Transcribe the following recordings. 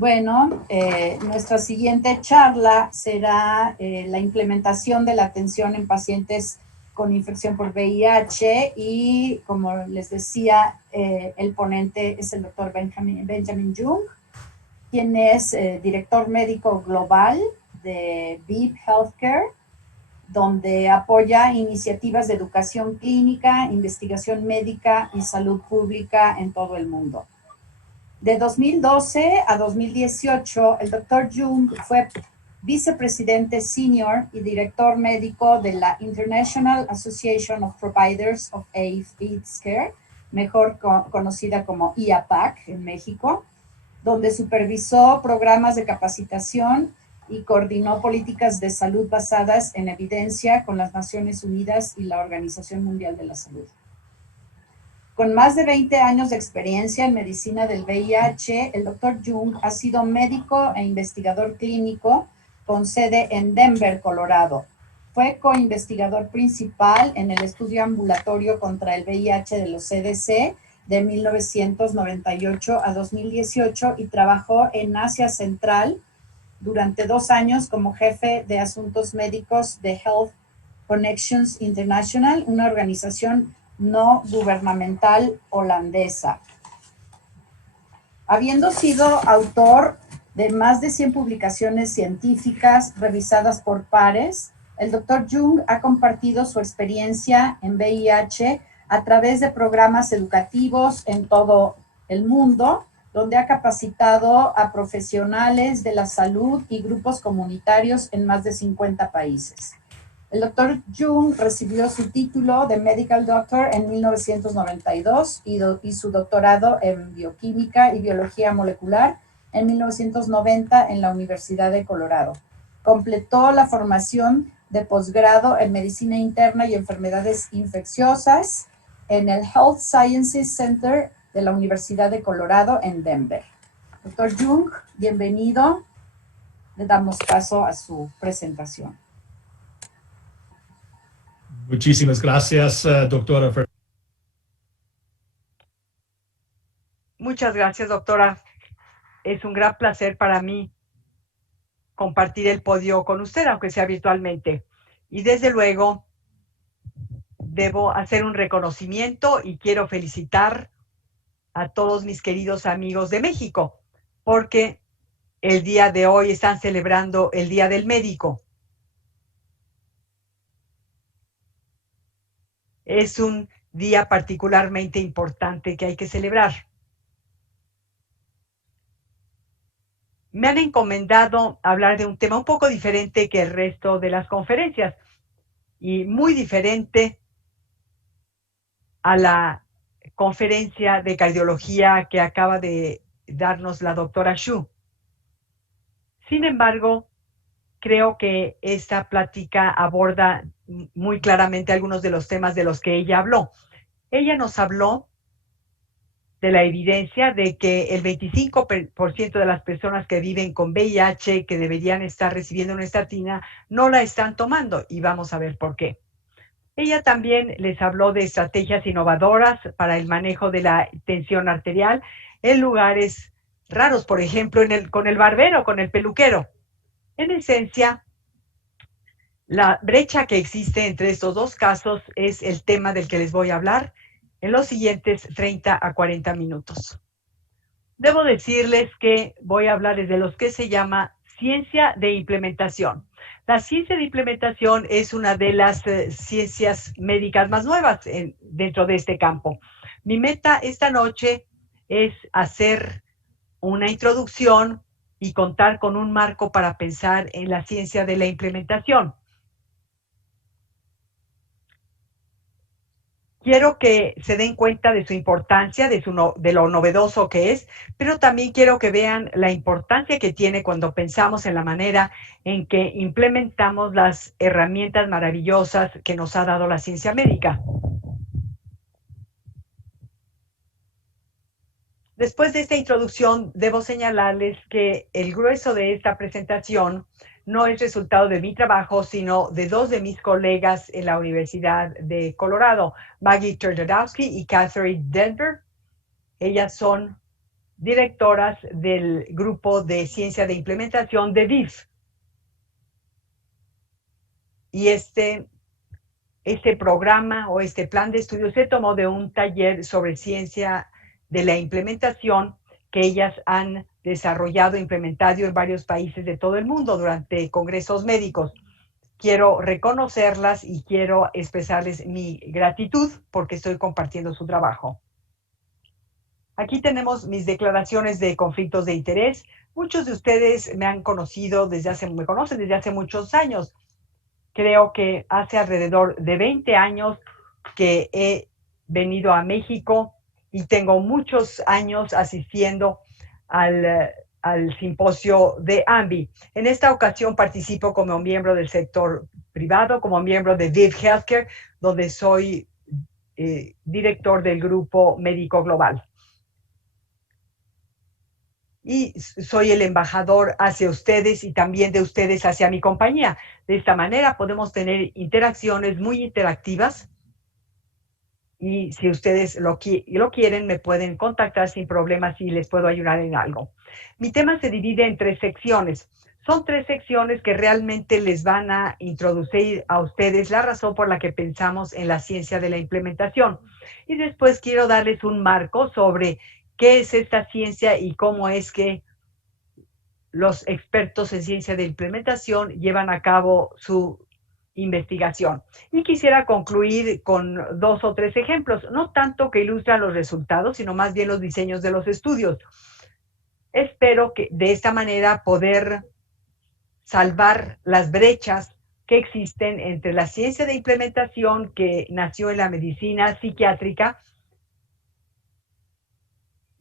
Bueno, nuestra siguiente charla será la implementación de la atención en pacientes con infección por VIH y, como les decía, el ponente es el doctor Benjamin Jung, quien es director médico global de VIP Healthcare, donde apoya iniciativas de educación clínica, investigación médica y salud pública en todo el mundo. De 2012 a 2018, el Dr. Jung fue vicepresidente senior y director médico de la International Association of Providers of AIDS Care, mejor conocida como IAPAC en México, donde supervisó programas de capacitación y coordinó políticas de salud basadas en evidencia con las Naciones Unidas y la Organización Mundial de la Salud. Con más de 20 años de experiencia en medicina del VIH, el Dr. Jung ha sido médico e investigador clínico con sede en Denver, Colorado. Fue coinvestigador principal en el estudio ambulatorio contra el VIH de los CDC de 1998 a 2018 y trabajó en Asia Central durante 2 años como jefe de asuntos médicos de Health Connections International, una organización no gubernamental holandesa. Habiendo sido autor de más de 100 publicaciones científicas revisadas por pares, el Dr. Jung ha compartido su experiencia en VIH a través de programas educativos en todo el mundo, donde ha capacitado a profesionales de la salud y grupos comunitarios en más de 50 países. El Dr. Jung recibió su título de Medical Doctor en 1992 y su doctorado en Bioquímica y Biología Molecular en 1990 en la Universidad de Colorado. Completó la formación de posgrado en Medicina Interna y Enfermedades Infecciosas en el Health Sciences Center de la Universidad de Colorado en Denver. Dr. Jung, bienvenido. Le damos paso a su presentación. Muchísimas gracias, doctora. Muchas gracias, doctora. Es un gran placer para mí compartir el podio con usted, aunque sea virtualmente. Y desde luego, debo hacer un reconocimiento y quiero felicitar a todos mis queridos amigos de México, porque el día de hoy están celebrando el Día del Médico. Es un día particularmente importante que hay que celebrar. Me han encomendado hablar de un tema un poco diferente que el resto de las conferencias y muy diferente a la conferencia de cardiología que acaba de darnos la doctora Xu. Sin embargo, creo que esta plática aborda muy claramente algunos de los temas de los que ella habló. Ella nos habló de la evidencia de que el 25% de las personas que viven con VIH que deberían estar recibiendo una estatina no la están tomando y vamos a ver por qué. Ella también les habló de estrategias innovadoras para el manejo de la tensión arterial en lugares raros, por ejemplo, con el barbero, con el peluquero. En esencia, la brecha que existe entre estos dos casos es el tema del que les voy a hablar en los siguientes 30 a 40 minutos. Debo decirles que voy a hablar de lo que se llama ciencia de implementación. La ciencia de implementación es una de las ciencias médicas más nuevas dentro de este campo. Mi meta esta noche es hacer una introducción y contar con un marco para pensar en la ciencia de la implementación. Quiero que se den cuenta de su importancia, de lo novedoso que es, pero también quiero que vean la importancia que tiene cuando pensamos en la manera en que implementamos las herramientas maravillosas que nos ha dado la ciencia médica. Después de esta introducción, debo señalarles que el grueso de esta presentación no es resultado de mi trabajo, sino de dos de mis colegas en la Universidad de Colorado, Maggie Turdowski y Catherine Denver. Ellas son directoras del grupo de ciencia de implementación de VIF. Y este programa o este plan de estudio se tomó de un taller sobre ciencia de la implementación que ellas han desarrollado e implementado en varios países de todo el mundo durante congresos médicos. Quiero reconocerlas y quiero expresarles mi gratitud porque estoy compartiendo su trabajo. Aquí tenemos mis declaraciones de conflictos de interés. Muchos de ustedes me conocen desde hace muchos años. Creo que hace alrededor de 20 años que he venido a México y tengo muchos años asistiendo al simposio de AMBI. En esta ocasión participo como miembro del sector privado, como miembro de VIV Healthcare, donde soy director del grupo médico global. Y soy el embajador hacia ustedes y también de ustedes hacia mi compañía. De esta manera podemos tener interacciones muy interactivas y si ustedes lo quieren, me pueden contactar sin problemas y les puedo ayudar en algo. Mi tema se divide en 3 secciones. Son 3 secciones que realmente les van a introducir a ustedes la razón por la que pensamos en la ciencia de la implementación. Y después quiero darles un marco sobre qué es esta ciencia y cómo es que los expertos en ciencia de implementación llevan a cabo su investigación. Y quisiera concluir con 2 o 3 ejemplos, no tanto que ilustran los resultados, sino más bien los diseños de los estudios. Espero que de esta manera poder salvar las brechas que existen entre la ciencia de implementación que nació en la medicina psiquiátrica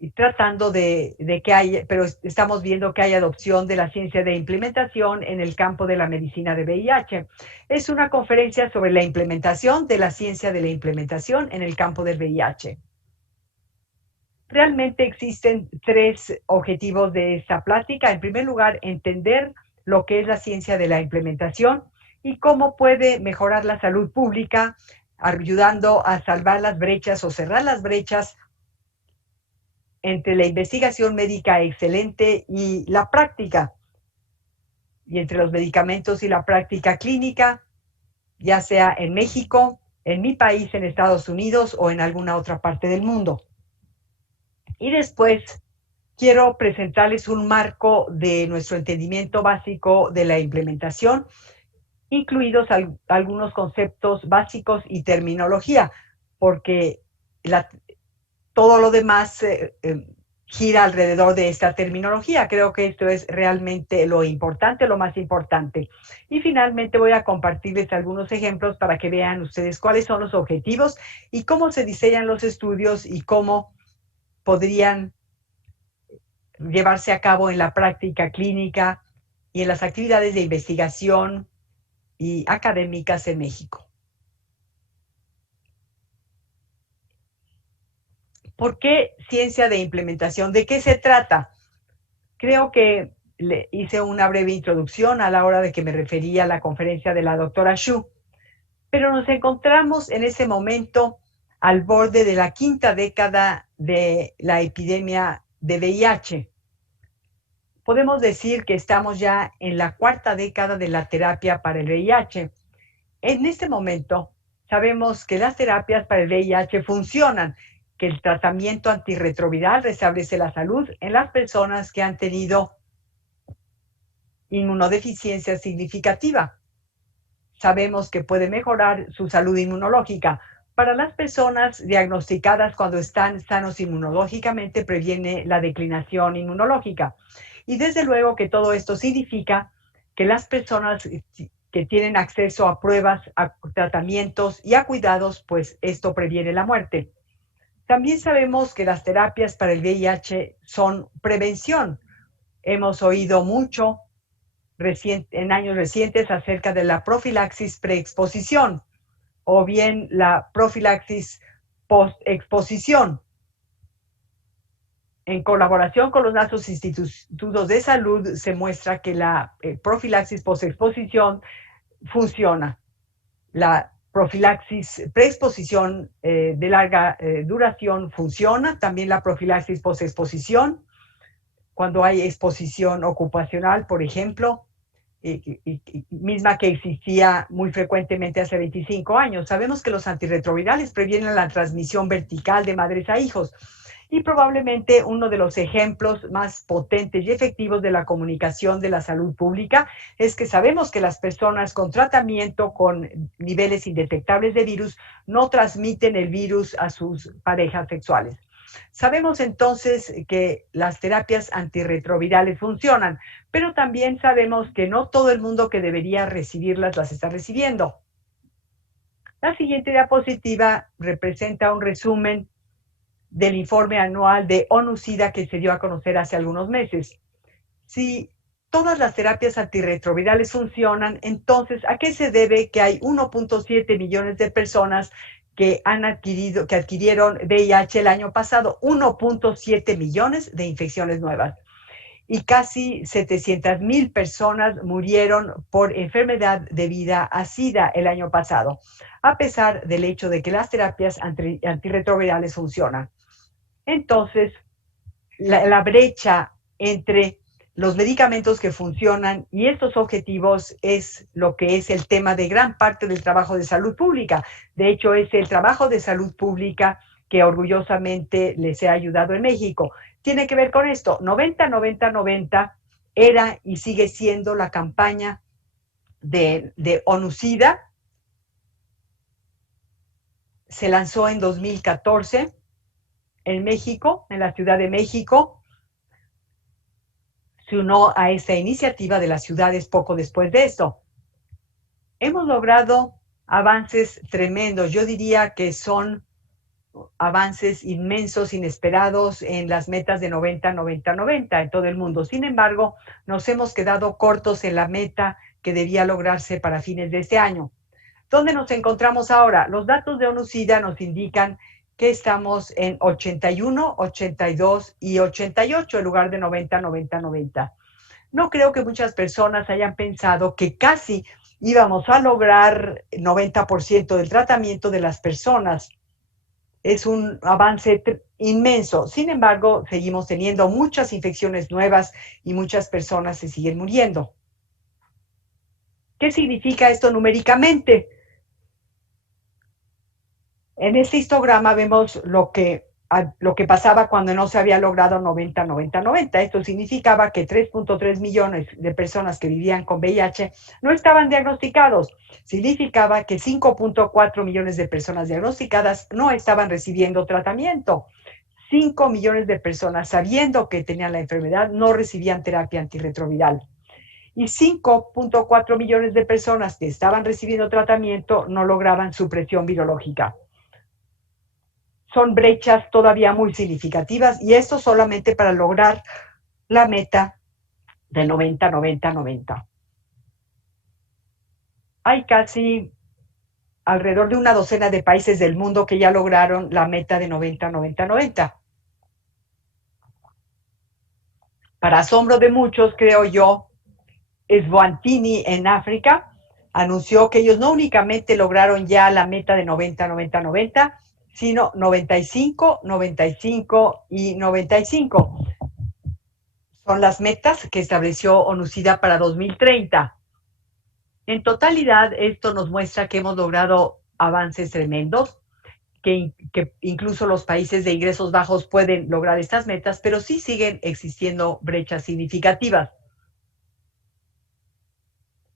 y tratando de que haya, pero estamos viendo que hay adopción de la ciencia de implementación en el campo de la medicina de VIH. Es una conferencia sobre la implementación de la ciencia de la implementación en el campo del VIH. Realmente existen 3 objetivos de esta plática. En primer lugar, entender lo que es la ciencia de la implementación y cómo puede mejorar la salud pública, ayudando a salvar las brechas o cerrar las brechas entre la investigación médica excelente y la práctica, y entre los medicamentos y la práctica clínica, ya sea en México, en mi país, en Estados Unidos o en alguna otra parte del mundo. Y después quiero presentarles un marco de nuestro entendimiento básico de la implementación, incluidos algunos conceptos básicos y terminología, porque todo lo demás gira alrededor de esta terminología. Creo que esto es realmente lo importante, lo más importante. Y finalmente voy a compartirles algunos ejemplos para que vean ustedes cuáles son los objetivos y cómo se diseñan los estudios y cómo podrían llevarse a cabo en la práctica clínica y en las actividades de investigación y académicas en México. ¿Por qué ciencia de implementación? ¿De qué se trata? Creo que le hice una breve introducción a la hora de que me refería a la conferencia de la doctora Xu, pero nos encontramos en ese momento al borde de la 5ª década de la epidemia de VIH. Podemos decir que estamos ya en la 4ª década de la terapia para el VIH. En este momento sabemos que las terapias para el VIH funcionan, que el tratamiento antirretroviral restablece la salud en las personas que han tenido inmunodeficiencia significativa. Sabemos que puede mejorar su salud inmunológica. Para las personas diagnosticadas cuando están sanos inmunológicamente, previene la declinación inmunológica. Y desde luego que todo esto significa que las personas que tienen acceso a pruebas, a tratamientos y a cuidados, pues esto previene la muerte. También sabemos que las terapias para el VIH son prevención. Hemos oído mucho en años recientes acerca de la profilaxis preexposición o bien la profilaxis postexposición. En colaboración con los nacionales institutos de salud se muestra que la profilaxis postexposición funciona. La profilaxis preexposición de larga duración funciona, también la profilaxis postexposición, cuando hay exposición ocupacional, por ejemplo, misma que existía muy frecuentemente hace 25 años. Sabemos que los antirretrovirales previenen la transmisión vertical de madres a hijos. Y probablemente uno de los ejemplos más potentes y efectivos de la comunicación de la salud pública es que sabemos que las personas con tratamiento con niveles indetectables de virus no transmiten el virus a sus parejas sexuales. Sabemos entonces que las terapias antirretrovirales funcionan, pero también sabemos que no todo el mundo que debería recibirlas las está recibiendo. La siguiente diapositiva representa un resumen del informe anual de ONU-SIDA que se dio a conocer hace algunos meses. Si todas las terapias antirretrovirales funcionan, entonces, ¿a qué se debe que hay 1.7 millones de personas que adquirieron VIH el año pasado? 1.7 millones de infecciones nuevas. Y casi 700,000 personas murieron por enfermedad debida a SIDA el año pasado, a pesar del hecho de que las terapias antirretrovirales funcionan. Entonces, la brecha entre los medicamentos que funcionan y estos objetivos es lo que es el tema de gran parte del trabajo de salud pública. De hecho, es el trabajo de salud pública que orgullosamente les he ayudado en México. Tiene que ver con esto. 90-90-90 era y sigue siendo la campaña de ONU-SIDA. Se lanzó en 2014 en México, en la Ciudad de México. Se unió a esta iniciativa de las ciudades poco después de esto. Hemos logrado avances tremendos. Yo diría que son avances inmensos, inesperados en las metas de 90-90-90 en todo el mundo. Sin embargo, nos hemos quedado cortos en la meta que debía lograrse para fines de este año. ¿Dónde nos encontramos ahora? Los datos de ONU-SIDA nos indican que estamos en 81, 82 y 88 en lugar de 90-90-90. No creo que muchas personas hayan pensado que casi íbamos a lograr 90% del tratamiento de las personas. Es un avance inmenso. Sin embargo, seguimos teniendo muchas infecciones nuevas y muchas personas se siguen muriendo. ¿Qué significa esto numéricamente? En este histograma vemos lo que pasaba cuando no se había logrado 90-90-90. Esto significaba que 3.3 millones de personas que vivían con VIH no estaban diagnosticados. Significaba que 5.4 millones de personas diagnosticadas no estaban recibiendo tratamiento. 5 millones de personas, sabiendo que tenían la enfermedad, no recibían terapia antirretroviral. Y 5.4 millones de personas que estaban recibiendo tratamiento no lograban supresión virológica. Son brechas todavía muy significativas y esto solamente para lograr la meta de 90-90-90. Hay casi alrededor de una docena de países del mundo que ya lograron la meta de 90-90-90. Para asombro de muchos, creo yo, Eswatini en África anunció que ellos no únicamente lograron ya la meta de 90-90-90, sino 95, 95 y 95. Son las metas que estableció ONU-SIDA para 2030. En totalidad, esto nos muestra que hemos logrado avances tremendos, que incluso los países de ingresos bajos pueden lograr estas metas, pero sí siguen existiendo brechas significativas.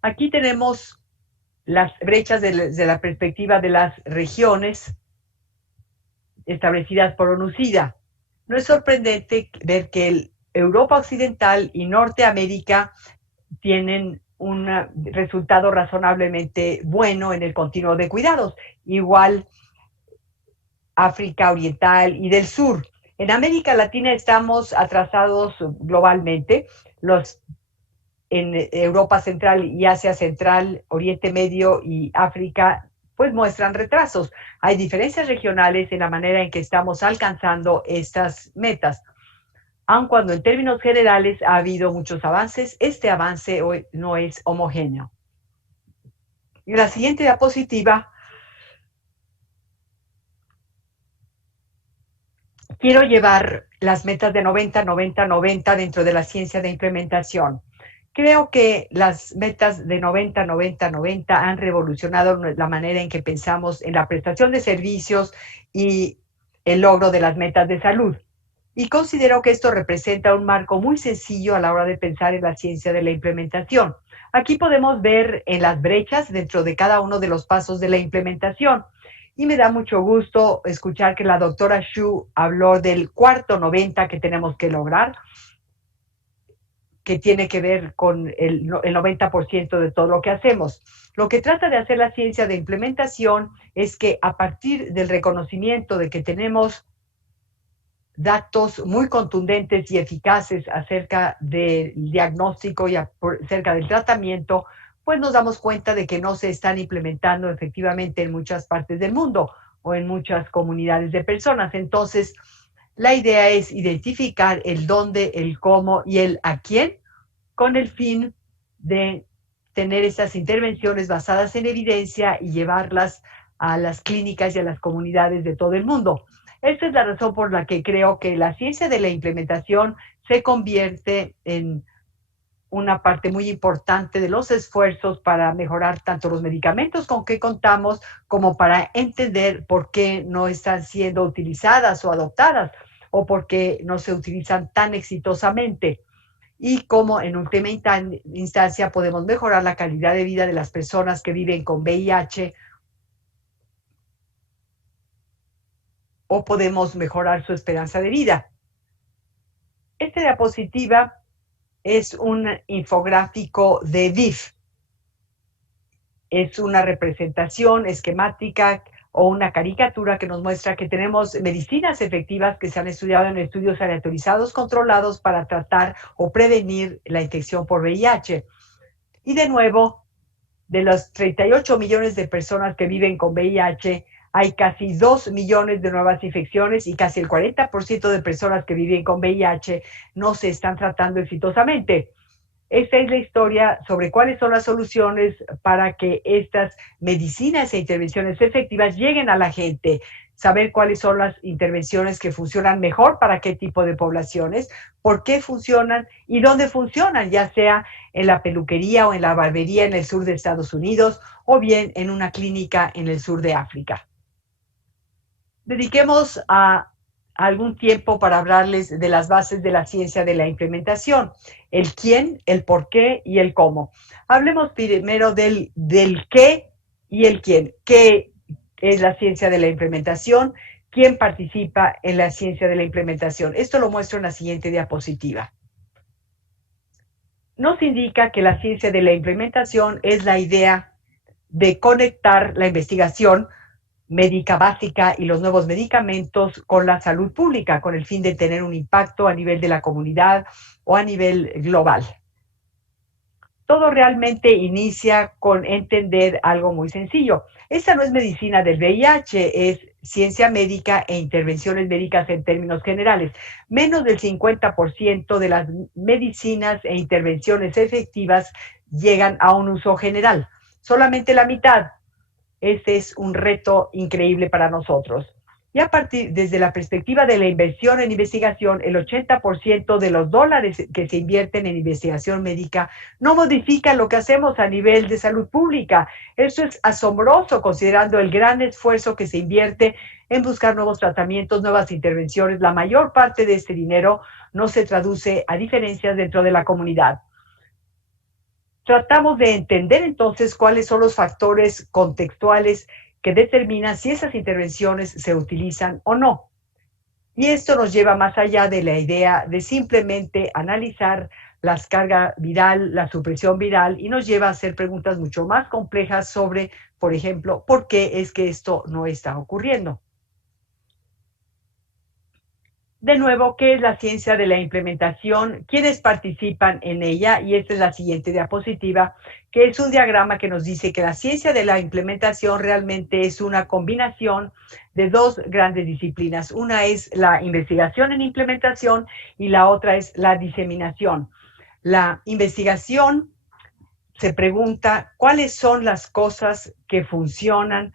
Aquí tenemos las brechas desde la perspectiva de las regiones establecidas por ONU-SIDA. No es sorprendente ver que Europa Occidental y Norteamérica tienen un resultado razonablemente bueno en el continuo de cuidados. Igual África Oriental y del Sur. En América Latina estamos atrasados globalmente. En Europa Central y Asia Central, Oriente Medio y África, pues muestran retrasos. Hay diferencias regionales en la manera en que estamos alcanzando estas metas. Aun cuando en términos generales ha habido muchos avances, este avance hoy no es homogéneo. Y la siguiente diapositiva quiero llevar las metas de 90, 90, 90 dentro de la ciencia de implementación. Creo que las metas de 90, 90, 90 han revolucionado la manera en que pensamos en la prestación de servicios y el logro de las metas de salud. Y considero que esto representa un marco muy sencillo a la hora de pensar en la ciencia de la implementación. Aquí podemos ver en las brechas dentro de cada uno de los pasos de la implementación. Y me da mucho gusto escuchar que la doctora Xu habló del cuarto 90 que tenemos que lograr, que tiene que ver con el 90% de todo lo que hacemos. Lo que trata de hacer la ciencia de implementación es que a partir del reconocimiento de que tenemos datos muy contundentes y eficaces acerca del diagnóstico y acerca del tratamiento, pues nos damos cuenta de que no se están implementando efectivamente en muchas partes del mundo o en muchas comunidades de personas. Entonces, la idea es identificar el dónde, el cómo y el a quién con el fin de tener esas intervenciones basadas en evidencia y llevarlas a las clínicas y a las comunidades de todo el mundo. Esta es la razón por la que creo que la ciencia de la implementación se convierte en una parte muy importante de los esfuerzos para mejorar tanto los medicamentos con que contamos como para entender por qué no están siendo utilizadas o adoptadas o por qué no se utilizan tan exitosamente y cómo en última instancia podemos mejorar la calidad de vida de las personas que viven con VIH o podemos mejorar su esperanza de vida. Esta diapositiva es un infográfico de VIF. Es una representación esquemática o una caricatura que nos muestra que tenemos medicinas efectivas que se han estudiado en estudios aleatorizados controlados para tratar o prevenir la infección por VIH. Y de nuevo, de los 38 millones de personas que viven con VIH, hay casi 2 millones de nuevas infecciones y casi el 40% de personas que viven con VIH no se están tratando exitosamente. Esta es la historia sobre cuáles son las soluciones para que estas medicinas e intervenciones efectivas lleguen a la gente, saber cuáles son las intervenciones que funcionan mejor para qué tipo de poblaciones, por qué funcionan y dónde funcionan, ya sea en la peluquería o en la barbería en el sur de Estados Unidos o bien en una clínica en el sur de África. Dediquemos algún tiempo para hablarles de las bases de la ciencia de la implementación, el quién, el por qué y el cómo. Hablemos primero del qué y el quién. ¿Qué es la ciencia de la implementación? ¿Quién participa en la ciencia de la implementación? Esto lo muestro en la siguiente diapositiva. Nos indica que la ciencia de la implementación es la idea de conectar la investigación médica básica y los nuevos medicamentos con la salud pública, con el fin de tener un impacto a nivel de la comunidad o a nivel global. Todo realmente inicia con entender algo muy sencillo. Esta no es medicina del VIH, es ciencia médica e intervenciones médicas en términos generales. Menos del 50% de las medicinas e intervenciones efectivas llegan a un uso general. Solamente la mitad. Este es un reto increíble para nosotros. Y a partir, desde la perspectiva de la inversión en investigación, el 80% de los dólares que se invierten en investigación médica no modifican lo que hacemos a nivel de salud pública. Eso es asombroso considerando el gran esfuerzo que se invierte en buscar nuevos tratamientos, nuevas intervenciones. La mayor parte de este dinero no se traduce a diferencias dentro de la comunidad. Tratamos de entender entonces cuáles son los factores contextuales que determinan si esas intervenciones se utilizan o no. Y esto nos lleva más allá de la idea de simplemente analizar la carga viral, la supresión viral, y nos lleva a hacer preguntas mucho más complejas sobre, por ejemplo, ¿por qué es que esto no está ocurriendo? De nuevo, ¿qué es la ciencia de la implementación? ¿Quiénes participan en ella? Y esta es la siguiente diapositiva, que es un diagrama que nos dice que la ciencia de la implementación realmente es una combinación de dos grandes disciplinas. Una es la investigación en implementación y la otra es la diseminación. La investigación se pregunta cuáles son las cosas que funcionan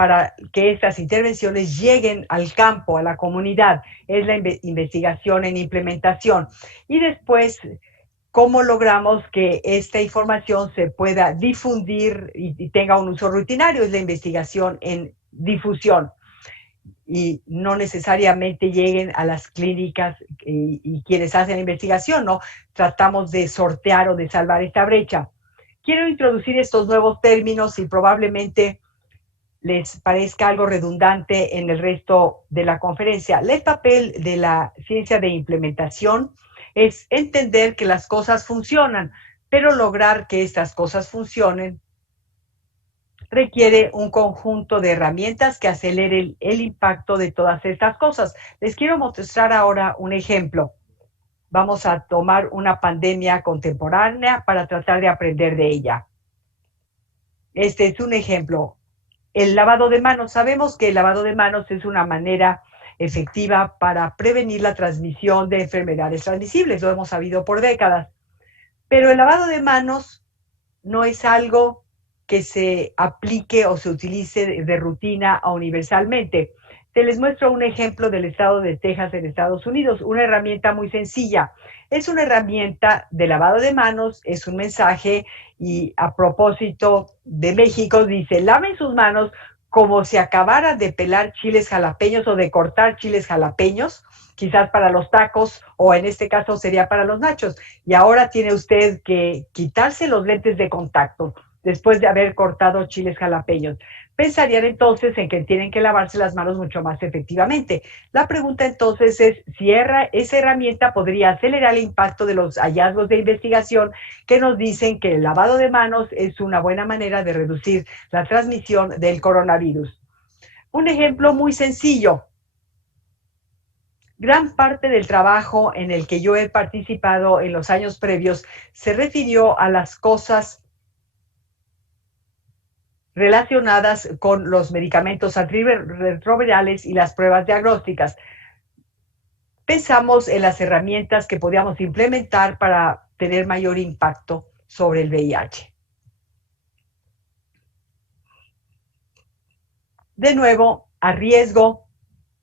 para que estas intervenciones lleguen al campo, a la comunidad. Es la investigación en implementación. Y después, ¿cómo logramos que esta información se pueda difundir y tenga un uso rutinario? Es la investigación en difusión. Y no necesariamente lleguen a las clínicas y quienes hacen la investigación, ¿no? Tratamos de sortear o de salvar esta brecha. Quiero introducir estos nuevos términos y probablemente les parezca algo redundante en el resto de la conferencia. El papel de la ciencia de implementación es entender que las cosas funcionan, pero lograr que estas cosas funcionen requiere un conjunto de herramientas que aceleren el impacto de todas estas cosas. Les quiero mostrar ahora un ejemplo. Vamos a tomar una pandemia contemporánea para tratar de aprender de ella. Este es un ejemplo. El lavado de manos. Sabemos que el lavado de manos es una manera efectiva para prevenir la transmisión de enfermedades transmisibles. Lo hemos sabido por décadas. Pero el lavado de manos no es algo que se aplique o se utilice de rutina o universalmente. Te les muestro un ejemplo del estado de Texas en Estados Unidos, una herramienta muy sencilla. Es una herramienta de lavado de manos, es un mensaje y a propósito de México dice, laven sus manos como si acabaran de pelar chiles jalapeños o de cortar chiles jalapeños, quizás para los tacos o en este caso sería para los nachos. Y ahora tiene usted que quitarse los lentes de contacto después de haber cortado chiles jalapeños. Pensarían entonces en que tienen que lavarse las manos mucho más efectivamente. La pregunta entonces es si esa herramienta podría acelerar el impacto de los hallazgos de investigación que nos dicen que el lavado de manos es una buena manera de reducir la transmisión del coronavirus. Un ejemplo muy sencillo. Gran parte del trabajo en el que yo he participado en los años previos se refirió a las cosas relacionadas con los medicamentos antirretrovirales y las pruebas diagnósticas. Pensamos en las herramientas que podíamos implementar para tener mayor impacto sobre el VIH. De nuevo, a riesgo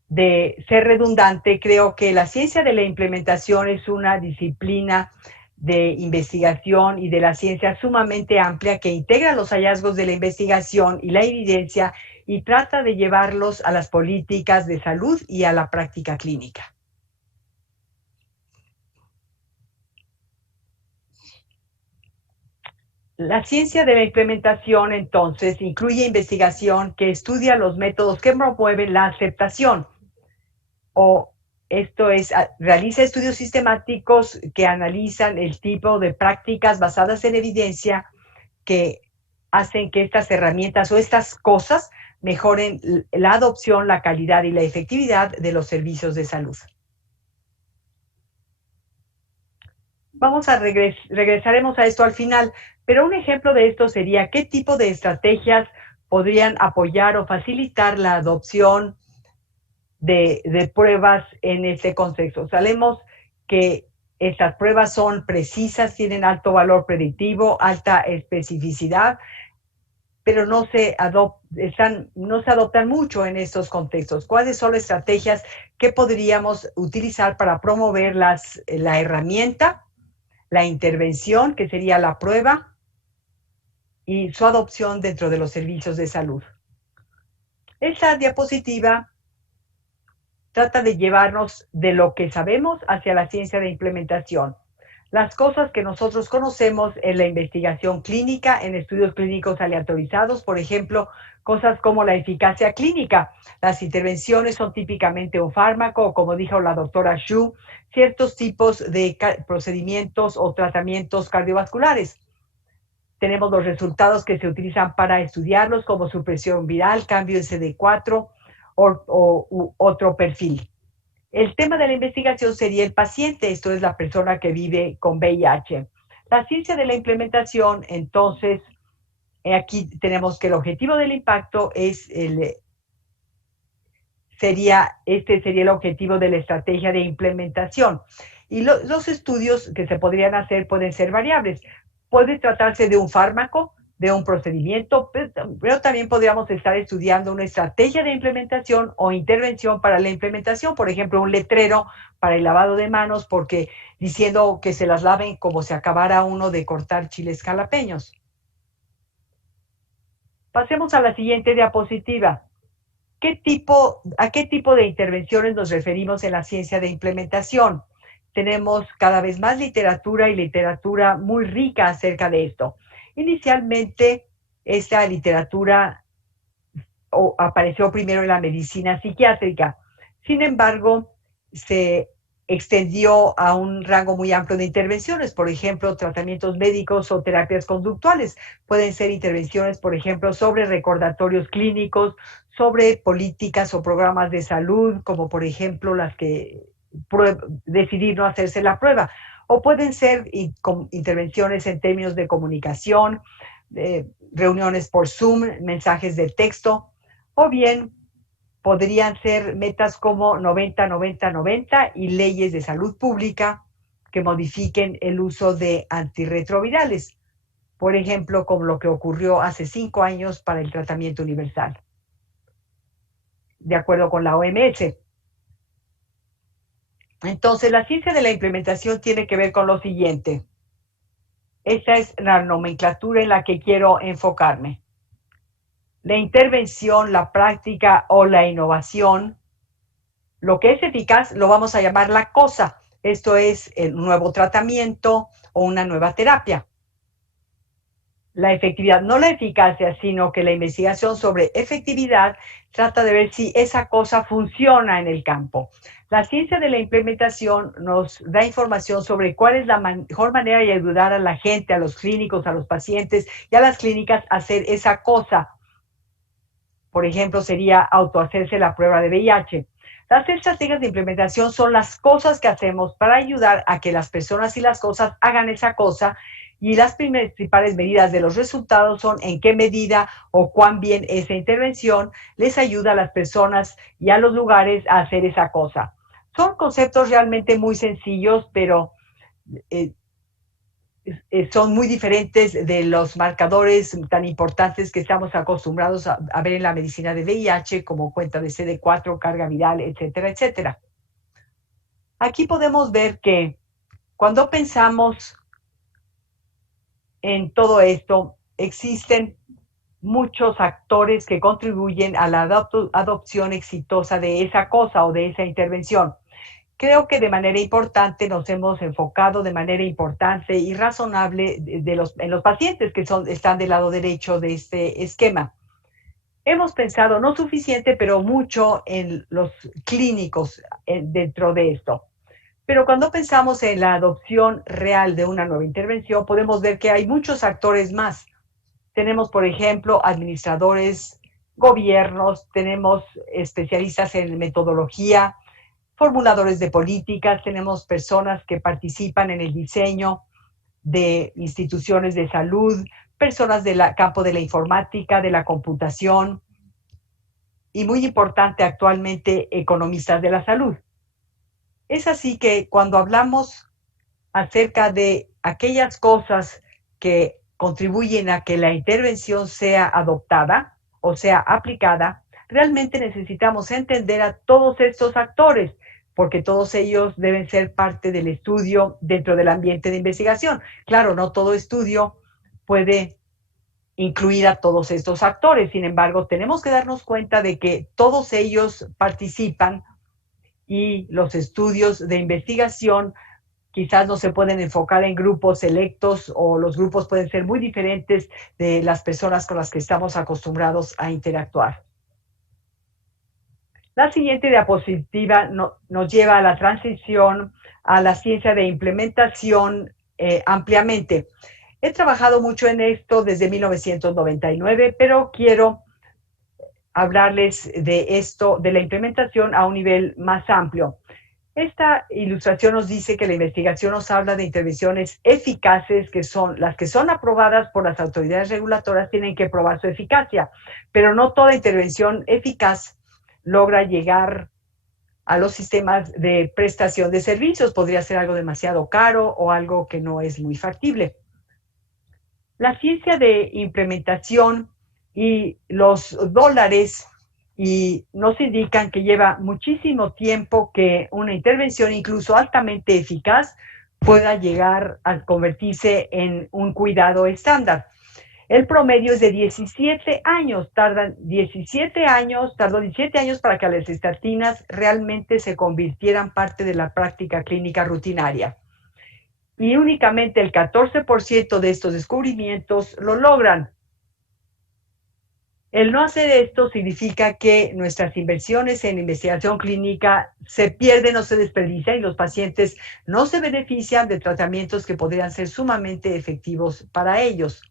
de ser redundante, creo que la ciencia de la implementación es una disciplina de investigación y de la ciencia sumamente amplia que integra los hallazgos de la investigación y la evidencia y trata de llevarlos a las políticas de salud y a la práctica clínica. La ciencia de la implementación, entonces, incluye investigación que estudia los métodos que promueven la aceptación, o esto es, realiza estudios sistemáticos que analizan el tipo de prácticas basadas en evidencia que hacen que estas herramientas o estas cosas mejoren la adopción, la calidad y la efectividad de los servicios de salud. Regresaremos a esto al final, pero un ejemplo de esto sería qué tipo de estrategias podrían apoyar o facilitar la adopción de pruebas en este contexto. Sabemos que estas pruebas son precisas, tienen alto valor predictivo, alta especificidad, pero no se adoptan mucho en estos contextos. ¿Cuáles son las estrategias que podríamos utilizar para promover la herramienta, la intervención, que sería la prueba, y su adopción dentro de los servicios de salud? Esta diapositiva trata de llevarnos de lo que sabemos hacia la ciencia de implementación. Las cosas que nosotros conocemos en la investigación clínica, en estudios clínicos aleatorizados, por ejemplo, cosas como la eficacia clínica. Las intervenciones son típicamente un fármaco, o como dijo la doctora Xu, ciertos tipos de procedimientos o tratamientos cardiovasculares. Tenemos los resultados que se utilizan para estudiarlos, como supresión viral, cambio en CD4 o otro perfil. El tema de la investigación sería el paciente, esto es la persona que vive con VIH. La ciencia de la implementación, entonces, aquí tenemos que el objetivo del impacto sería el objetivo de la estrategia de implementación. Y los estudios que se podrían hacer pueden ser variables. Puede tratarse de un fármaco, de un procedimiento, pero también podríamos estar estudiando una estrategia de implementación o intervención para la implementación, por ejemplo, un letrero para el lavado de manos, porque diciendo que se las laven como si acabara uno de cortar chiles jalapeños. Pasemos a la siguiente diapositiva. ¿A qué tipo de intervenciones nos referimos en la ciencia de implementación? Tenemos cada vez más literatura y literatura muy rica acerca de esto. Inicialmente, esta literatura apareció primero en la medicina psiquiátrica. Sin embargo, se extendió a un rango muy amplio de intervenciones, por ejemplo, tratamientos médicos o terapias conductuales. Pueden ser intervenciones, por ejemplo, sobre recordatorios clínicos, sobre políticas o programas de salud, como por ejemplo las que decidir no hacerse la prueba. O pueden ser intervenciones en términos de comunicación, reuniones por Zoom, mensajes de texto, o bien podrían ser metas como 90-90-90 y leyes de salud pública que modifiquen el uso de antirretrovirales, por ejemplo, como lo que ocurrió hace 5 años para el tratamiento universal, de acuerdo con la OMS. Entonces, la ciencia de la implementación tiene que ver con lo siguiente. Esta es la nomenclatura en la que quiero enfocarme. La intervención, la práctica o la innovación, lo que es eficaz lo vamos a llamar la cosa. Esto es el nuevo tratamiento o una nueva terapia. La efectividad, no la eficacia, sino que la investigación sobre efectividad trata de ver si esa cosa funciona en el campo. La ciencia de la implementación nos da información sobre cuál es la mejor manera de ayudar a la gente, a los clínicos, a los pacientes y a las clínicas a hacer esa cosa. Por ejemplo, sería autohacerse la prueba de VIH. Las estrategias de implementación son las cosas que hacemos para ayudar a que las personas y las cosas hagan esa cosa, y las principales medidas de los resultados son en qué medida o cuán bien esa intervención les ayuda a las personas y a los lugares a hacer esa cosa. Son conceptos realmente muy sencillos, pero son muy diferentes de los marcadores tan importantes que estamos acostumbrados a ver en la medicina de VIH, como cuenta de CD4, carga viral, etcétera, etcétera. Aquí podemos ver que cuando pensamos en todo esto, existen muchos actores que contribuyen a la adopción exitosa de esa cosa o de esa intervención. Creo que de manera importante nos hemos enfocado de manera importante y razonable en los pacientes que están del lado derecho de este esquema. Hemos pensado no suficiente, pero mucho en los clínicos dentro de esto. Pero cuando pensamos en la adopción real de una nueva intervención, podemos ver que hay muchos actores más. Tenemos, por ejemplo, administradores, gobiernos, tenemos especialistas en metodología, formuladores de políticas, tenemos personas que participan en el diseño de instituciones de salud, personas del campo de la informática, de la computación y, muy importante actualmente, economistas de la salud. Es así que cuando hablamos acerca de aquellas cosas que contribuyen a que la intervención sea adoptada o sea aplicada, realmente necesitamos entender a todos estos actores, porque todos ellos deben ser parte del estudio dentro del ambiente de investigación. Claro, no todo estudio puede incluir a todos estos actores, sin embargo, tenemos que darnos cuenta de que todos ellos participan y los estudios de investigación quizás no se pueden enfocar en grupos selectos o los grupos pueden ser muy diferentes de las personas con las que estamos acostumbrados a interactuar. La siguiente diapositiva nos lleva a la transición a la ciencia de implementación ampliamente. He trabajado mucho en esto desde 1999, pero quiero hablarles de esto, de la implementación a un nivel más amplio. Esta ilustración nos dice que la investigación nos habla de intervenciones eficaces, que son las que son aprobadas por las autoridades reguladoras, tienen que probar su eficacia, pero no toda intervención eficaz logra llegar a los sistemas de prestación de servicios. Podría ser algo demasiado caro o algo que no es muy factible. La ciencia de implementación y los dólares y nos indican que lleva muchísimo tiempo que una intervención incluso altamente eficaz pueda llegar a convertirse en un cuidado estándar. El promedio es de 17 años, tardó 17 años para que las estatinas realmente se convirtieran parte de la práctica clínica rutinaria. Y únicamente el 14% de estos descubrimientos lo logran. El no hacer esto significa que nuestras inversiones en investigación clínica se pierden o se desperdician y los pacientes no se benefician de tratamientos que podrían ser sumamente efectivos para ellos.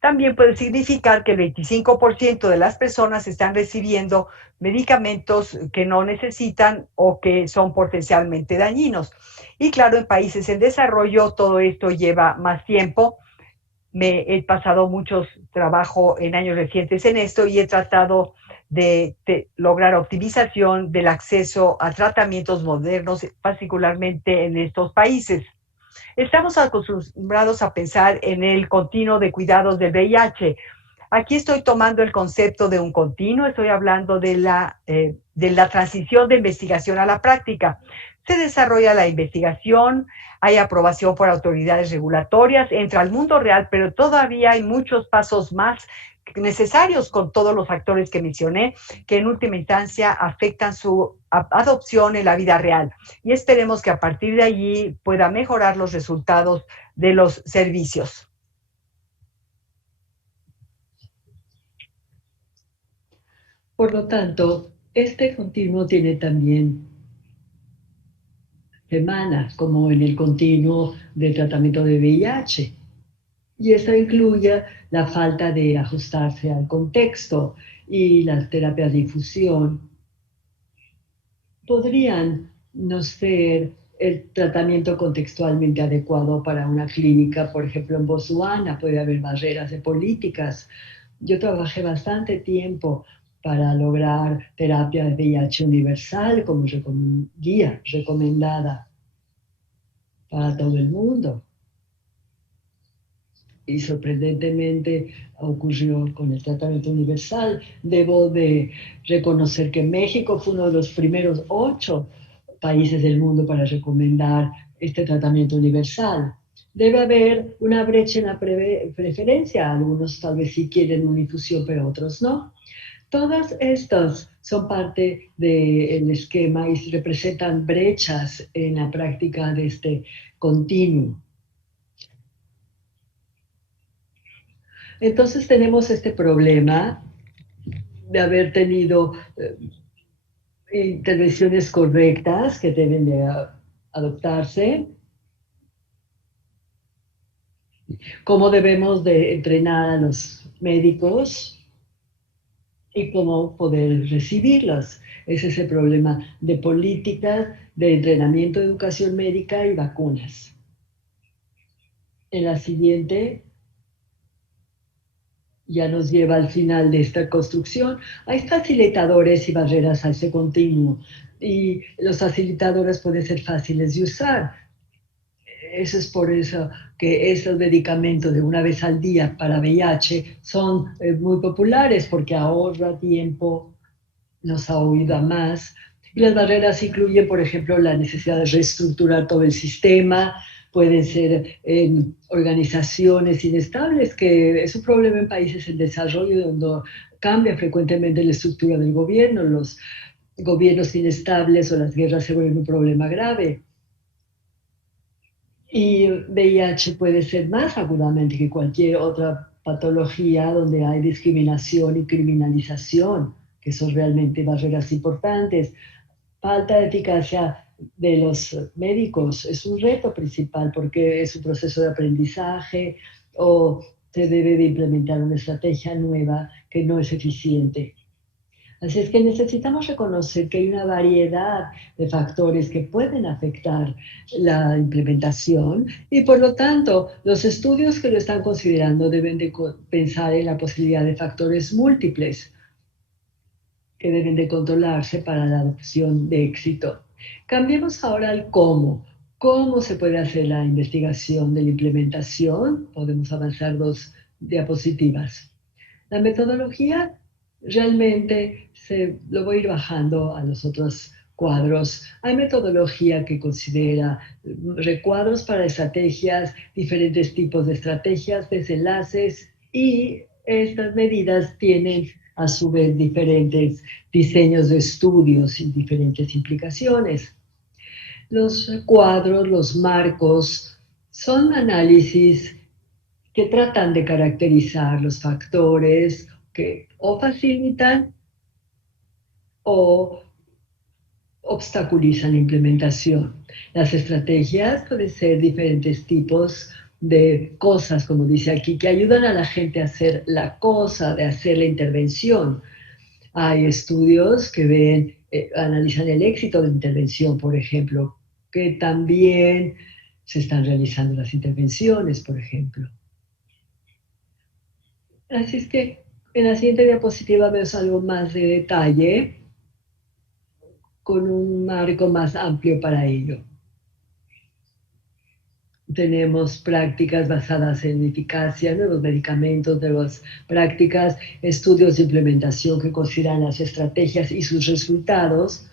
También puede significar que el 25% de las personas están recibiendo medicamentos que no necesitan o que son potencialmente dañinos. Y claro, en países en desarrollo todo esto lleva más tiempo. Me he pasado mucho trabajo en años recientes en esto y he tratado de lograr optimización del acceso a tratamientos modernos, particularmente en estos países. Estamos acostumbrados a pensar en el continuo de cuidados del VIH. Aquí estoy tomando el concepto de un continuo, estoy hablando de la transición de investigación a la práctica. Se desarrolla la investigación, hay aprobación por autoridades regulatorias, entra al mundo real, pero todavía hay muchos pasos más necesarios con todos los factores que mencioné, que en última instancia afectan su adopción en la vida real. Y esperemos que a partir de allí pueda mejorar los resultados de los servicios. Por lo tanto, este continuo tiene también semanas, como en el continuo de tratamiento de VIH. Y esto incluye la falta de ajustarse al contexto y las terapias de infusión podrían no ser el tratamiento contextualmente adecuado para una clínica. Por ejemplo, en Botsuana puede haber barreras de políticas. Yo trabajé bastante tiempo para lograr terapia de VIH universal como guía recomendada para todo el mundo. Y sorprendentemente ocurrió con el tratamiento universal. Debo de reconocer que México fue uno de los primeros 8 países del mundo para recomendar este tratamiento universal. Debe haber una brecha en la preferencia. Algunos tal vez sí quieren una infusión, pero otros no. Todas estas son parte del esquema y representan brechas en la práctica de este continuo. Entonces tenemos este problema de haber tenido intervenciones correctas que deben de adoptarse, cómo debemos de entrenar a los médicos y cómo poder recibirlos. Ese es el problema de políticas, de entrenamiento de educación médica y vacunas. En la siguiente ya nos lleva al final de esta construcción. Hay facilitadores y barreras a ese continuo y los facilitadores pueden ser fáciles de usar. Eso es por eso que esos medicamentos de una vez al día para VIH son muy populares porque ahorra tiempo, nos ayuda más. Y las barreras incluyen, por ejemplo, la necesidad de reestructurar todo el sistema. Pueden ser organizaciones inestables, que es un problema en países en desarrollo donde cambia frecuentemente la estructura del gobierno. Los gobiernos inestables o las guerras se vuelven un problema grave. Y VIH puede ser más agudamente que cualquier otra patología donde hay discriminación y criminalización, que son realmente barreras importantes. Falta de eficacia de los médicos es un reto principal porque es un proceso de aprendizaje o se debe de implementar una estrategia nueva que no es eficiente. Así es que necesitamos reconocer que hay una variedad de factores que pueden afectar la implementación y por lo tanto los estudios que lo están considerando deben de pensar en la posibilidad de factores múltiples que deben de controlarse para la adopción de éxito. Cambiemos ahora al cómo. ¿Cómo se puede hacer la investigación de la implementación? Podemos avanzar 2 diapositivas. La metodología realmente lo voy a ir bajando a los otros cuadros. Hay metodología que considera recuadros para estrategias, diferentes tipos de estrategias, desenlaces, y estas medidas tienen a su vez diferentes diseños de estudios y diferentes implicaciones. Los cuadros, los marcos, son análisis que tratan de caracterizar los factores que o facilitan o obstaculizan la implementación. Las estrategias pueden ser diferentes tipos de cosas, como dice aquí, que ayudan a la gente a hacer la cosa, de hacer la intervención. Hay estudios que analizan el éxito de la intervención, por ejemplo, que también se están realizando las intervenciones, por ejemplo. Así es que en la siguiente diapositiva vemos algo más de detalle, con un marco más amplio para ello. Tenemos prácticas basadas en eficacia, nuevos medicamentos, nuevas prácticas, estudios de implementación que consideran las estrategias y sus resultados.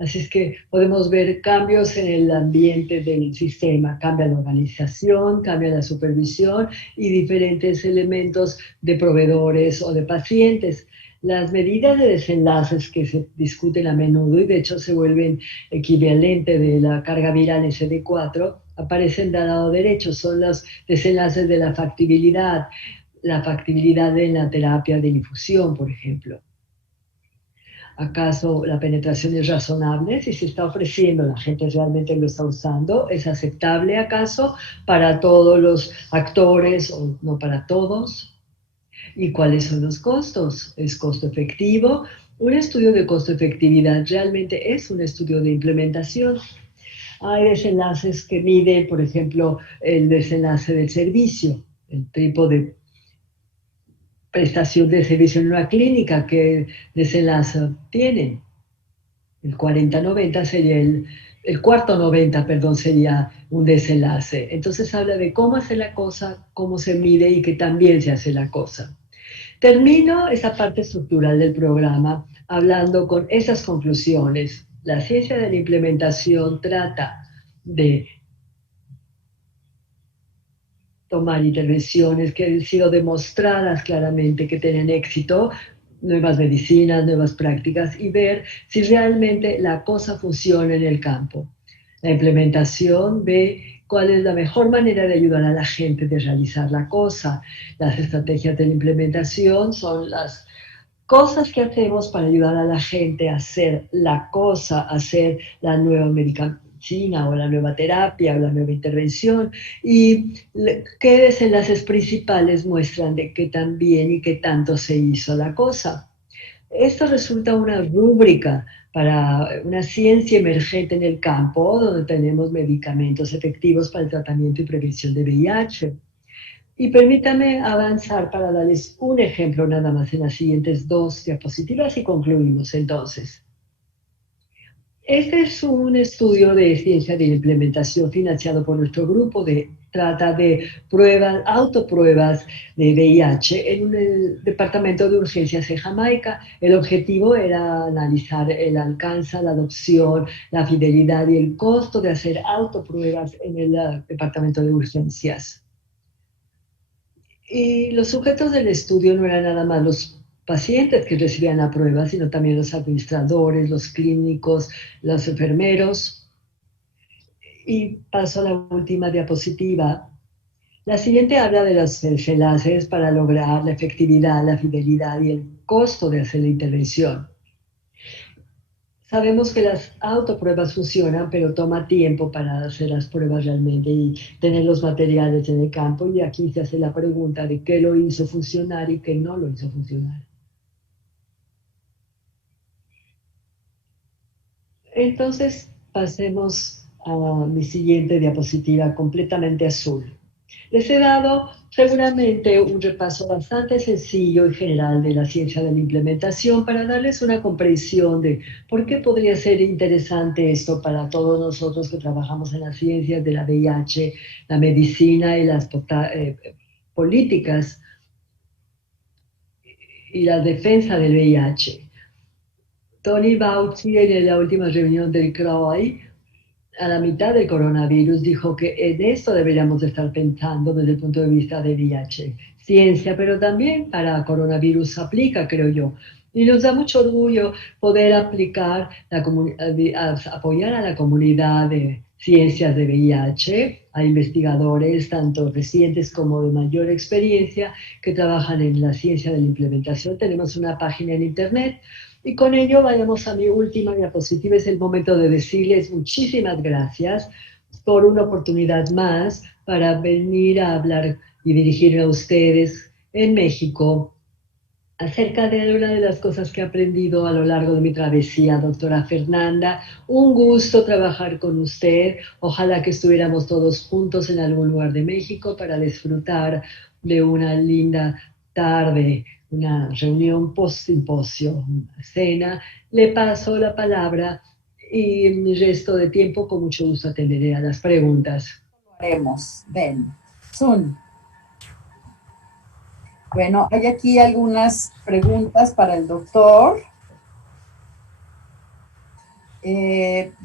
Así es que podemos ver cambios en el ambiente del sistema, cambia la organización, cambia la supervisión y diferentes elementos de proveedores o de pacientes. Las medidas de desenlaces que se discuten a menudo y de hecho se vuelven equivalente de la carga viral CD4 aparecen de lado derecho, son los desenlaces de la factibilidad de la terapia de difusión, por ejemplo. ¿Acaso la penetración es razonable? Si se está ofreciendo, la gente realmente lo está usando, ¿es aceptable acaso para todos los actores o no para todos? ¿Y cuáles son los costos? ¿Es costo efectivo? Un estudio de costo efectividad realmente es un estudio de implementación. Hay desenlaces que miden, por ejemplo, el desenlace del servicio, el tipo de prestación de servicio en una clínica, que desenlace tienen. El 40-90 sería el cuarto 90, perdón, sería un desenlace. Entonces habla de cómo hacer la cosa, cómo se mide y que también se hace la cosa. Termino esa parte estructural del programa hablando con esas conclusiones. La ciencia de la implementación trata de tomar intervenciones que han sido demostradas claramente que tienen éxito, nuevas medicinas, nuevas prácticas, y ver si realmente la cosa funciona en el campo. La implementación ve cuál es la mejor manera de ayudar a la gente de realizar la cosa. Las estrategias de la implementación son las cosas que hacemos para ayudar a la gente a hacer la cosa, a hacer la nueva medicina o la nueva terapia o la nueva intervención, y qué desenlaces principales muestran de qué tan bien y qué tanto se hizo la cosa. Esto resulta una rúbrica para una ciencia emergente en el campo, donde tenemos medicamentos efectivos para el tratamiento y prevención de VIH. Y permítame avanzar para darles un ejemplo nada más en las siguientes 2 diapositivas y concluimos entonces. Este es un estudio de ciencia de implementación financiado por nuestro grupo. Trata de autopruebas de VIH en un departamento de urgencias en Jamaica. El objetivo era analizar el alcance, la adopción, la fidelidad y el costo de hacer autopruebas en el departamento de urgencias. Y los sujetos del estudio no eran nada más los pacientes que recibían la prueba, sino también los administradores, los clínicos, los enfermeros. Y paso a la última diapositiva. La siguiente habla de los desenlaces para lograr la efectividad, la fidelidad y el costo de hacer la intervención. Sabemos que las autopruebas funcionan, pero toma tiempo para hacer las pruebas realmente y tener los materiales en el campo. Y aquí se hace la pregunta de qué lo hizo funcionar y qué no lo hizo funcionar. Entonces, pasemos a mi siguiente diapositiva completamente azul. Les he dado seguramente un repaso bastante sencillo y general de la ciencia de la implementación para darles una comprensión de por qué podría ser interesante esto para todos nosotros que trabajamos en las ciencias de la VIH, la medicina y las políticas y la defensa del VIH. Tony Fauci en la última reunión del CROI, a la mitad del coronavirus, dijo que en esto deberíamos estar pensando desde el punto de vista de VIH. Ciencia, pero también para coronavirus aplica, creo yo. Y nos da mucho orgullo poder aplicar, apoyar a la comunidad de ciencias de VIH, a investigadores tanto recientes como de mayor experiencia que trabajan en la ciencia de la implementación. Tenemos una página en internet. Y con ello vayamos a mi última diapositiva. Es el momento de decirles muchísimas gracias por una oportunidad más para venir a hablar y dirigirme a ustedes en México acerca de una de las cosas que he aprendido a lo largo de mi travesía, doctora Fernanda. Un gusto trabajar con usted. Ojalá que estuviéramos todos juntos en algún lugar de México para disfrutar de una linda tarde, una reunión post-simposio, una cena. Le paso la palabra y en mi resto de tiempo con mucho gusto atenderé a las preguntas. Lo haremos. Ben. Sun. Bueno, hay aquí algunas preguntas para el doctor.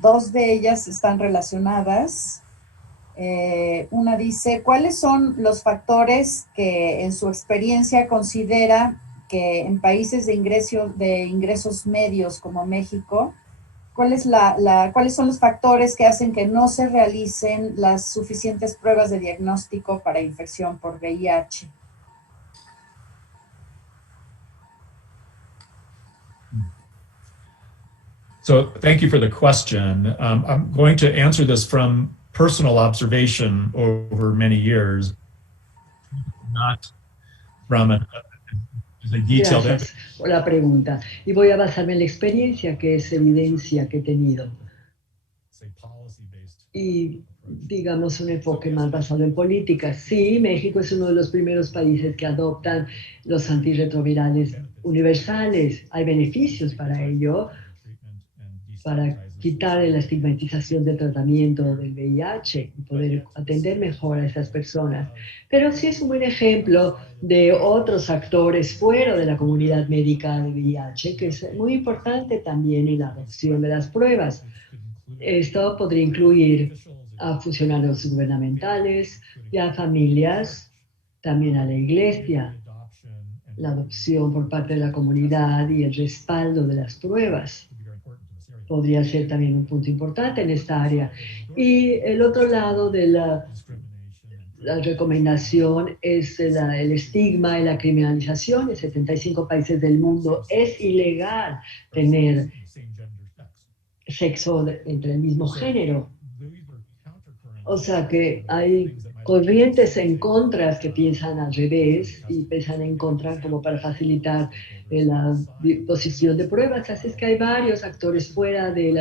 Dos de ellas están relacionadas. Una dice, ¿cuáles son los factores que en su experiencia considera que en países de ingresos medios como México, cuáles son los factores que hacen que no se realicen las suficientes pruebas de diagnóstico para infección por VIH? So thank you for the question. I'm going to answer this from personal observation over many years, not from a detailed Gracias por la pregunta. Y voy a basarme en la experiencia, que es evidencia que he tenido. Y digamos un enfoque más basado en políticas. Sí, México es uno de los primeros países que adoptan los antirretrovirales universales. Hay beneficios para ello, para quitar la estigmatización del tratamiento del VIH y poder atender mejor a estas personas. Pero sí es un buen ejemplo de otros actores fuera de la comunidad médica de VIH, que es muy importante también en la adopción de las pruebas. Esto podría incluir a funcionarios gubernamentales y a familias, también a la iglesia, la adopción por parte de la comunidad y el respaldo de las pruebas. Podría ser también un punto importante en esta área. Y el otro lado de la recomendación es el estigma y la criminalización. En 75 países del mundo es ilegal tener sexo entre el mismo género. O sea que hay corrientes en contra que piensan al revés y piensan en contra como para facilitar la disposición de pruebas. Así es que hay varios actores fuera del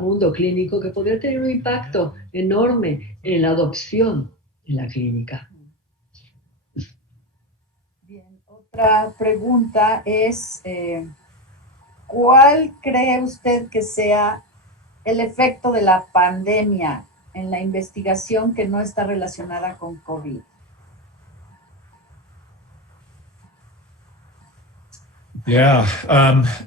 mundo clínico que podrían tener un impacto enorme en la adopción en la clínica. Bien, otra pregunta es, ¿cuál cree usted que sea el efecto de la pandemia en la investigación que no está relacionada con COVID? Yeah,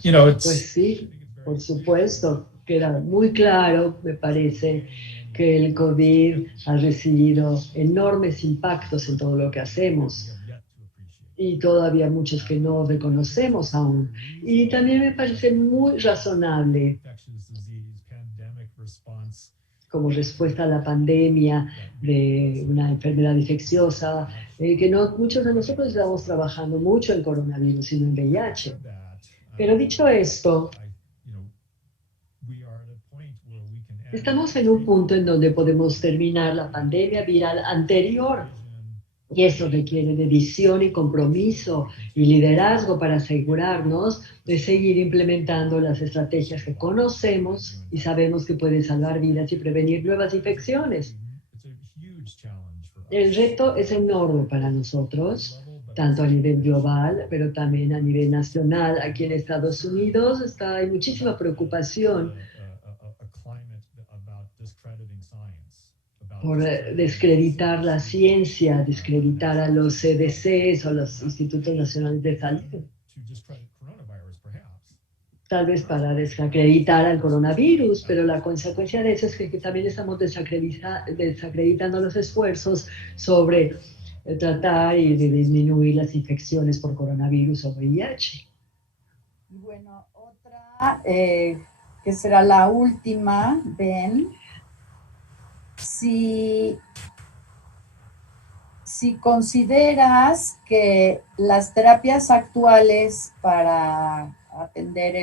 Pues sí, por supuesto, queda muy claro, me parece, que el COVID ha recibido enormes impactos en todo lo que hacemos. Y todavía muchos que no reconocemos aún. Y también me parece muy razonable, como respuesta a la pandemia de una enfermedad infecciosa, que muchos de nosotros estamos trabajando mucho en coronavirus, sino en VIH. Pero dicho esto, estamos en un punto en donde podemos terminar la pandemia viral anterior. Y eso requiere de visión y compromiso y liderazgo para asegurarnos de seguir implementando las estrategias que conocemos y sabemos que pueden salvar vidas y prevenir nuevas infecciones. El reto es enorme para nosotros, tanto a nivel global, pero también a nivel nacional. Aquí en Estados Unidos hay muchísima preocupación por descreditar la ciencia, descreditar a los CDCs o los Institutos Nacionales de Salud, tal vez para desacreditar al coronavirus, pero la consecuencia de eso es que también estamos desacreditando los esfuerzos sobre tratar y de disminuir las infecciones por coronavirus o VIH. Y bueno, otra, que será la última, Ben, si consideras que las terapias actuales para atender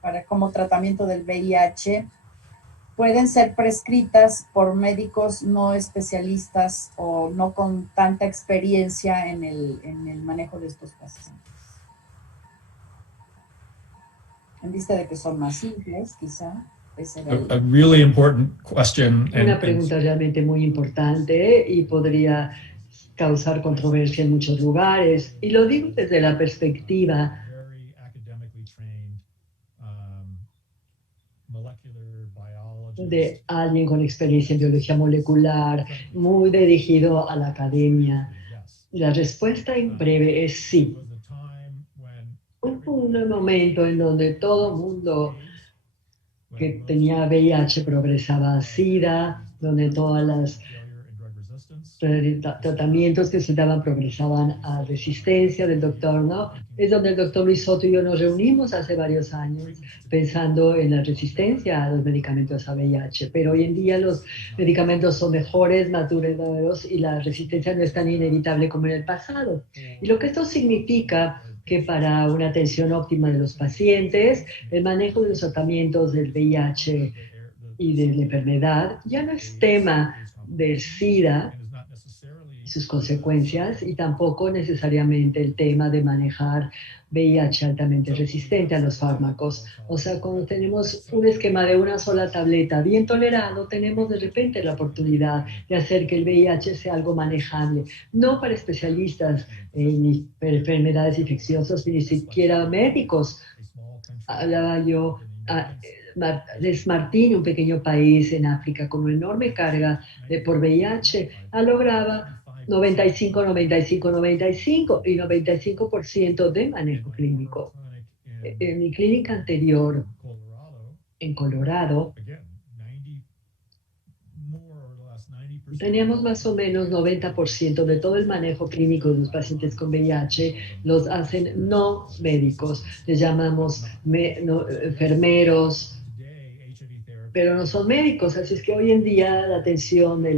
para como tratamiento del VIH pueden ser prescritas por médicos no especialistas o no con tanta experiencia en el manejo de estos pacientes. En vista de que son más simples, quizá. A really important question. Una pregunta realmente muy importante y podría causar controversia en muchos lugares. Y lo digo desde la perspectiva de alguien con experiencia en biología molecular, muy dirigido a la academia. La respuesta en breve es sí. Hubo un momento en donde todo el mundo que tenía VIH progresaba a SIDA, donde todas las tratamientos que se daban progresaban a resistencia del doctor, ¿no? Es donde el doctor Luis Soto y yo nos reunimos hace varios años pensando en la resistencia a los medicamentos a VIH, pero hoy en día los medicamentos son mejores, más duraderos y la resistencia no es tan inevitable como en el pasado. Y lo que esto significa que para una atención óptima de los pacientes, el manejo de los tratamientos del VIH y de la enfermedad ya no es tema del SIDA y sus consecuencias, y tampoco necesariamente el tema de manejar VIH altamente resistente a los fármacos. O sea, cuando tenemos un esquema de una sola tableta bien tolerado, tenemos de repente la oportunidad de hacer que el VIH sea algo manejable, no para especialistas ni para enfermedades infecciosas, ni siquiera médicos. Hablaba yo de Eswatini, un pequeño país en África con una enorme carga por VIH, lograba 95 y 95% de manejo clínico. En mi clínica anterior, en Colorado, teníamos más o menos 90% de todo el manejo clínico de los pacientes con VIH los hacen no médicos, les llamamos enfermeros, pero no son médicos, así es que hoy en día la atención de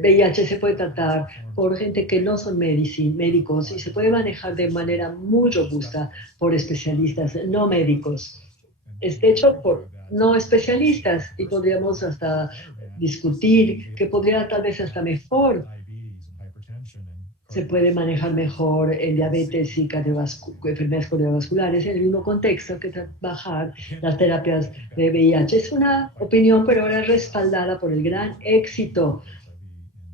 VIH se puede tratar por gente que no son médicos y se puede manejar de manera muy robusta por especialistas no médicos. Es hecho por no especialistas y podríamos hasta discutir que podría tal vez hasta mejor se puede manejar mejor el diabetes y enfermedades cardiovasculares en el mismo contexto que trabajar las terapias de VIH. Es una opinión, pero ahora respaldada por el gran éxito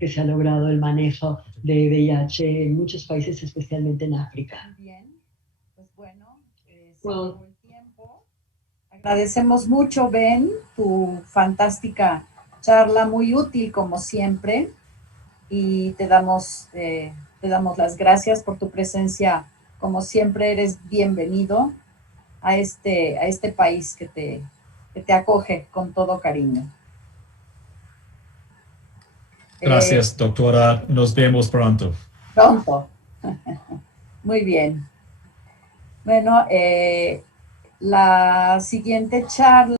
que se ha logrado el manejo de VIH en muchos países, especialmente en África. Bien, pues bueno, el tiempo. Agradecemos mucho, Ben, tu fantástica charla, muy útil como siempre, y te damos las gracias por tu presencia. Como siempre, eres bienvenido a este país que te acoge con todo cariño. Gracias, doctora. Nos vemos pronto. Pronto. Muy bien. Bueno, la siguiente charla